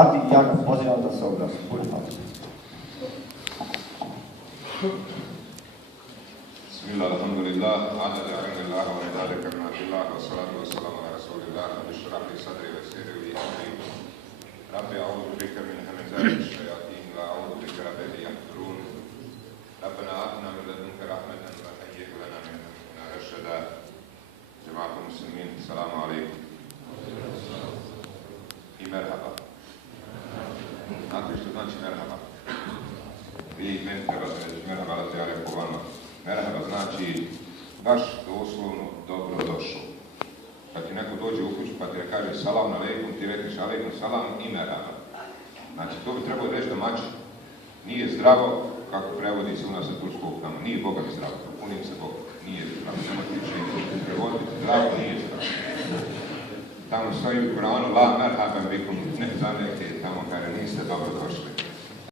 dati i ja ga pozivam da se oglasi. Bismillah, alhamdulillah, adada ilmillah, wa idade kalimatillah, wa salatu wa salamu ala rasulillah, rabbi shrah li sadri wa yassir li amri, rabbi a'udhu bika min hamazati shayatin, wa a'udhu bika rabbi an yahdurun, rabbana atina min ladunka rahmatan wa hayyi' lana min amrina rashada. Jama'atul muslimin, assalamu alaikum. I merhaba. Znate što znači merhaba? Vi meni trebate reći merhaba, da ja rekao vama. Merhaba znači baš doslovno dobro došao. Kad ti neko dođe u kuću pa ti kaže salam alejkum, ti rekneš alejkum salam i merhaba. Znači to bi trebalo reći domaćin. Nije zdravo, kako prevodi se u nas sa turskog tamo. Nije Boga mi zdravo, punim se Boga. Nije zdravo, nema ti čini. Prevoditi zdravo nije zdravo. Tamo stoji u Kuranu la merhaban bikum, ne zaneke, tamo kaže niste dobro